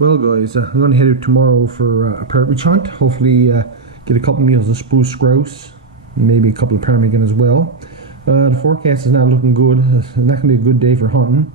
Well guys, I'm going to head out tomorrow for a partridge hunt. Hopefully get a couple meals of spruce grouse, maybe a couple of ptarmigan as well. The forecast is not looking good. It's not going to be a good day for hunting.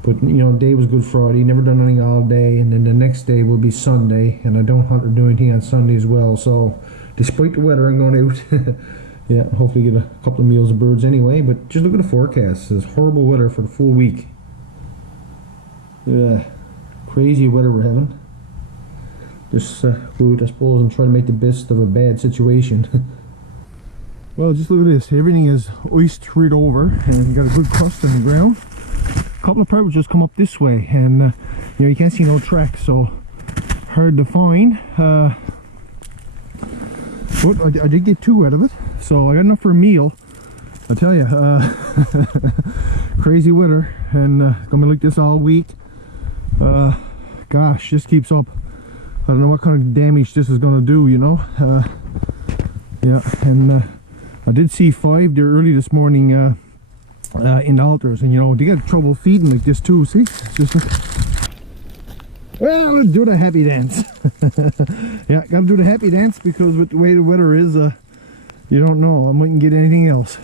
But you know, the day was Good Friday, never done anything all day, and then the next day will be Sunday, and I don't hunt or do anything on Sunday as well. So despite the weather, I'm going out. Yeah, hopefully get a couple of meals of birds anyway. But just look at the forecast. It's horrible weather for the full week. Yeah. Crazy weather we're having. Just go out, I suppose, and try to make the best of a bad situation. Well, just look at this. Everything is iced right over, and you got a good crust in the ground. A couple of partridges come up this way, and you know, you can't see no tracks, so hard to find. But I did get two out of it, so I got enough for a meal. I tell you, crazy weather, and it's gonna be like this all week. Gosh, this keeps up. I don't know what kind of damage this is going to do, you know. Yeah, and I did see 5 there early this morning in the altars, and you know, they get trouble feeding like this too. See, it's just well, let's do the happy dance. Yeah, gotta do the happy dance, because with the way the weather is, you don't know, I mightn't get anything else.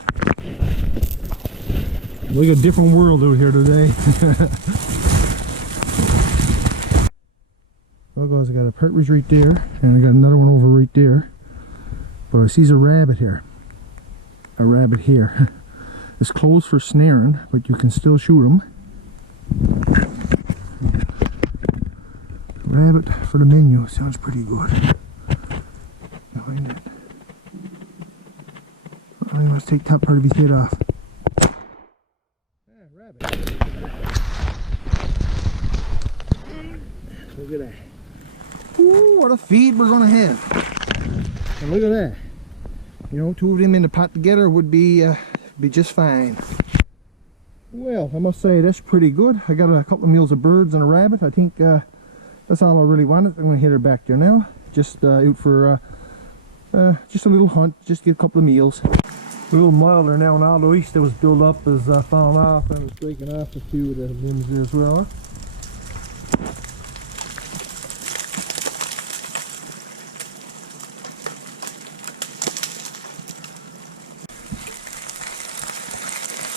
We got a different world out here today. Well guys, I got a partridge right there, and I got another one over right there, but I see a rabbit here. A rabbit here. It's closed for snaring, but you can still shoot them. Rabbit for the menu, sounds pretty good. Behind it. I must take that part of his head off. Yeah, rabbit. Look at that. Ooh, what a feed we're gonna have. And look at that. You know, 2 of them in the pot together would be just fine. Well, I must say that's pretty good. I got a couple of meals of birds and a rabbit. I think that's all I really wanted. I'm gonna head her back there now. Just out for just a little hunt, just get a couple of meals. A little milder now, and all the ice that was built up is falling off, and it's breaking off a few of the limbs there as well.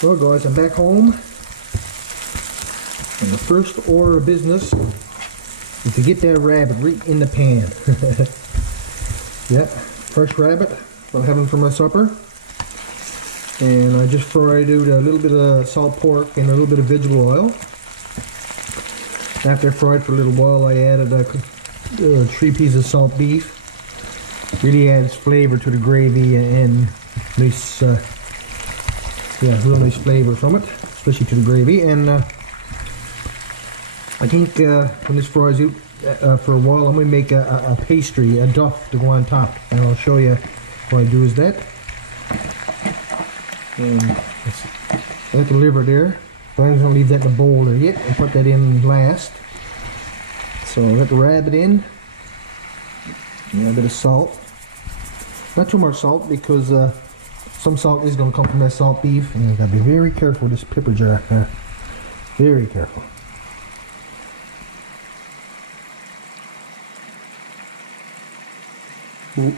Well guys, I'm back home, and the first order of business is to get that rabbit right in the pan. Yep, fresh rabbit, what I'm having for my supper. And I just fried out a little bit of salt pork and a little bit of vegetable oil. After I fried for a little while, I added 3 pieces of salt beef. Really adds flavor to the gravy and nice, yeah, real nice flavor from it, especially to the gravy. And I think when this fries out for a while, I'm going to make a pastry, a duff to go on top, and I'll show you what I do is that. And I got the liver there, but I'm going to leave that in the bowl there yet and put that in last. So I got the rabbit in, and a bit of salt. Not too much salt, because some salt is going to come from that salt beef, and you got to be very careful with this pepper jar. Very careful. Ooh.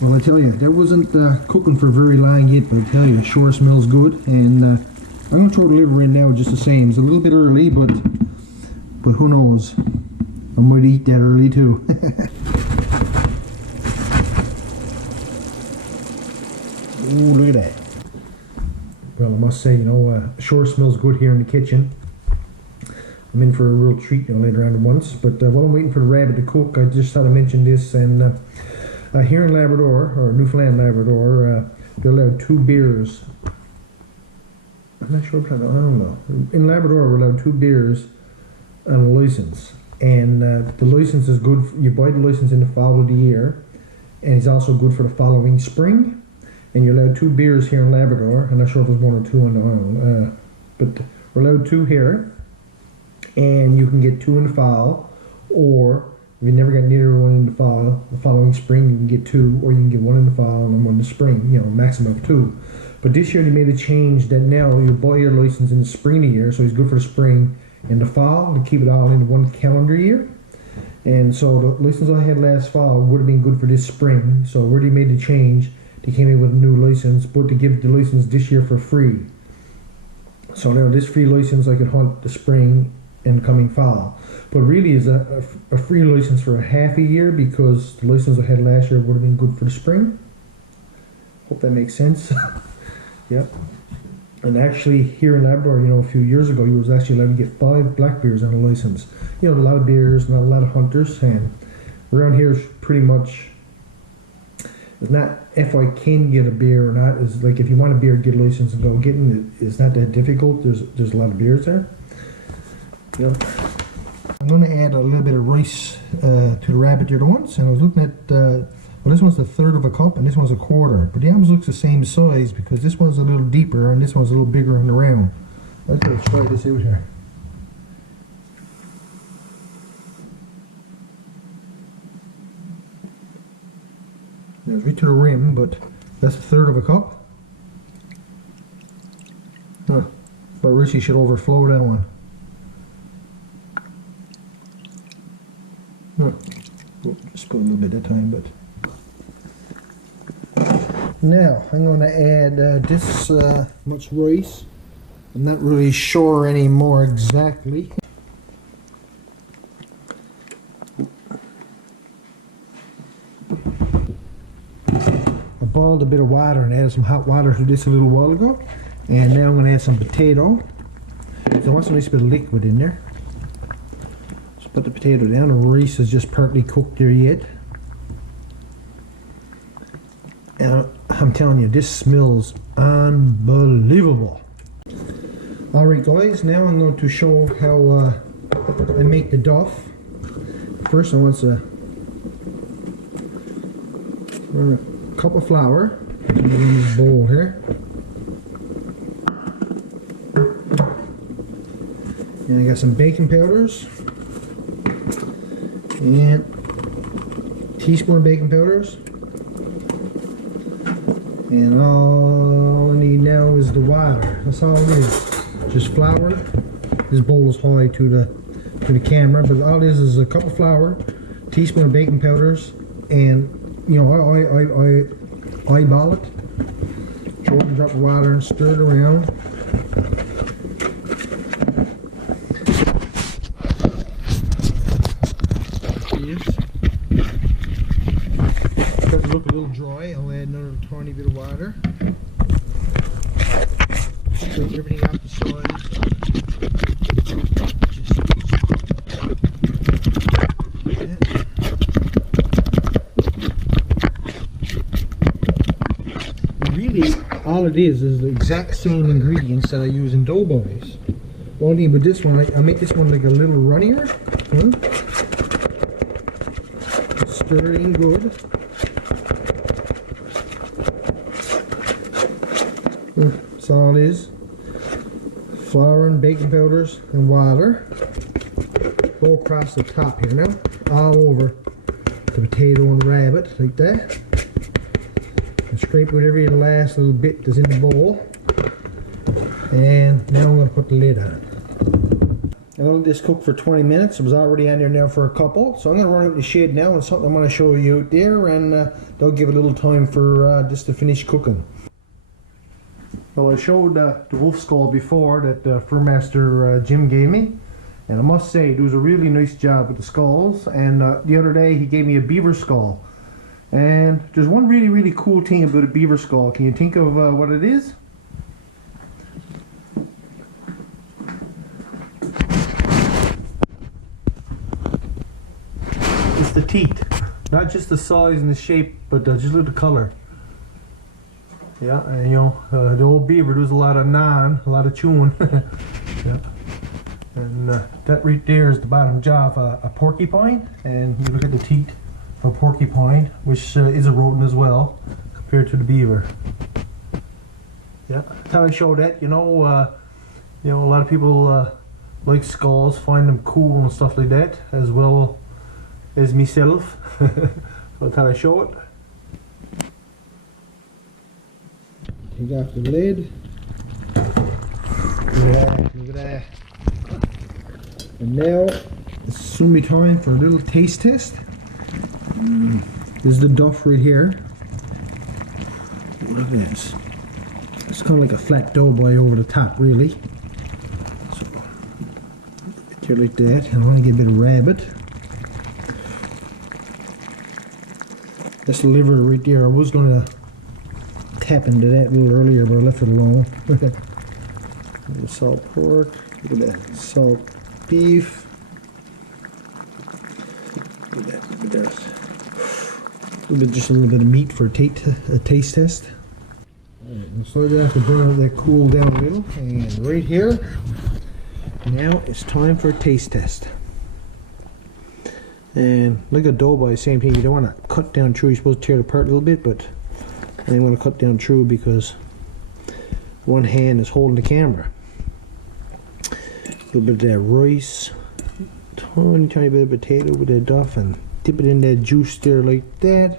Well, I tell you, that wasn't cooking for very long yet, but I tell you, it sure smells good. And I'm going to throw the liver in now just the same. It's a little bit early, but who knows? I might eat that early too. Ooh, look at that. Well, I must say, you know, sure smells good here in the kitchen. I'm in for a real treat, you know, later on at once. But while I'm waiting for the rabbit to cook, I just thought I'd mention this. And here in Labrador, or Newfoundland Labrador, they're allowed 2 beers. I'm not sure, I don't know. In Labrador, we're allowed 2 beers on a license. And the license is good, you buy the license in the fall of the year, and it's also good for the following spring. And you're allowed 2 beers here in Labrador. I'm not sure if there's 1 or 2 on the island, but we're allowed 2 here, and you can get 2 in the fall, or if you never got neither one in the fall, the following spring you can get 2, or you can get 1 in the fall and 1 in the spring, you know, maximum of 2. But this year they made a change that now you buy your license in the spring of the year, so it's good for the spring, in the fall to keep it all in one calendar year. And so the license I had last fall would have been good for this spring. So I already made the change. They came in with a new license, but to give the license this year for free. So now this free license I could hunt the spring and coming fall. But really is a free license for a half a year because the license I had last year would have been good for the spring. Hope that makes sense. Yep. And actually here in Labrador, a few years ago, you was actually allowed to get 5 black bears on a license. A lot of bears, not a lot of hunters, and around here is pretty much, it's not if I can get a bear or not. It's like if you want a bear, get a license and go getting it. It's not that difficult. There's a lot of bears there. Yep. I'm going to add a little bit of rice to the rabbit there once, and I was looking at, well, this one's a third of a cup and this one's a quarter, but the almost looks the same size because this one's a little deeper and this one's a little bigger on the round. Let's try this out here. It's right to the rim, but that's a third of a cup. But Richie should overflow that one. Just put a little bit at a time, but now I'm going to add this much rice. I'm not really sure anymore exactly. I boiled a bit of water and added some hot water to this a little while ago, and now I'm going to add some potato. So I want some nice bit of liquid in there. Put the potato down. The rice is just partly cooked there yet. And I'm telling you, this smells unbelievable. Alright guys, now I'm going to show how I make the duff. First I want a cup of flour in this bowl here. And I got some baking powders. And teaspoon of baking powders, and all I need now is the water. That's all it is, just flour. This bowl is high to the camera, but all it is a cup of flour, teaspoon of baking powders, and I eyeball it. Throw one drop of water and stir it around. Starts to look a little dry. I'll add another tiny bit of water. Take everything out the sides. Really, all it is the exact same ingredients that I use in doughboys. Only with this one, I make this one like a little runnier. Stir it in good. That's all it is. Flour and baking powders and water. Go across the top here now. All over the potato and rabbit like that. And scrape with every last little bit that's in the bowl. And now I'm going to put the lid on. I'm going to let this cook for 20 minutes. It was already on there now for a couple. So I'm going to run out in the shed now and something I'm going to show you out there, and they'll give it a little time for this to finish cooking. Well, I showed the wolf skull before that Furmaster Jim gave me, and I must say he was a really nice job with the skulls. And the other day he gave me a beaver skull, and there's one really cool thing about a beaver skull. Can you think of what it is? It's the teeth, not just the size and the shape, but just look at the color. Yeah, and the old beaver does a lot of gnawing, a lot of chewing. Yeah. And that right there is the bottom jaw of a porcupine, and you look at the teeth of a porcupine, which is a rodent as well, compared to the beaver. Yeah, thought I'd show that. A lot of people like skulls, find them cool and stuff like that, as well as myself. So I thought I'd show it. Take off the lid. Look at that, look at that. And now it's soon be time for a little taste test. This is the Duff right here. Look at this. It's kind of like a flat doughboy over the top, really. So, here like that. And I want to get a bit of rabbit. That's the liver right there. I was going to tap into that a little earlier, but I left it alone. The salt pork. Look at that. Salt beef. Look at that. Look at that. Just a little bit of meat for a taste test. Alright, and so I have to burn that cool down a little. And right here, now it's time for a taste test. And like a doughboy, same thing. You don't want to cut down through. You're supposed to tear it apart a little bit, but I'm going to cut down through because one hand is holding the camera. A little bit of that rice, tiny bit of potato with that Duff, and dip it in that juice there like that.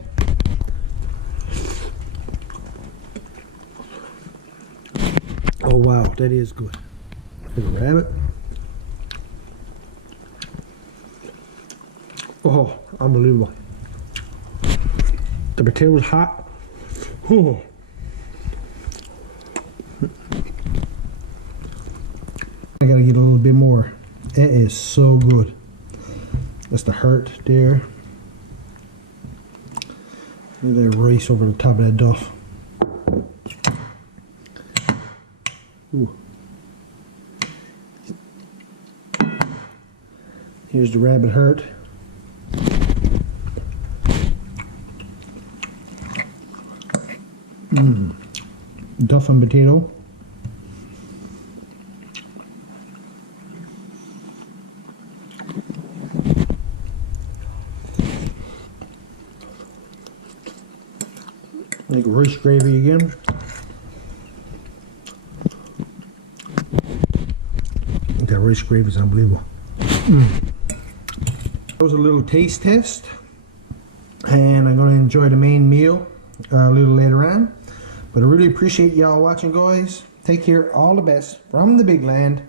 Oh wow, that is good. There's a rabbit. Oh, unbelievable. The potato's hot. Oh. I gotta get a little bit more. It is so good. That's the heart there. Look at that rice over the top of that Duff. Ooh. Here's the rabbit heart. Duff and potato. Like rice gravy again. That rice gravy is unbelievable. That was a little taste test, and I'm going to enjoy the main meal a little later on. But I really appreciate y'all watching, guys. Take care. All the best from the big land.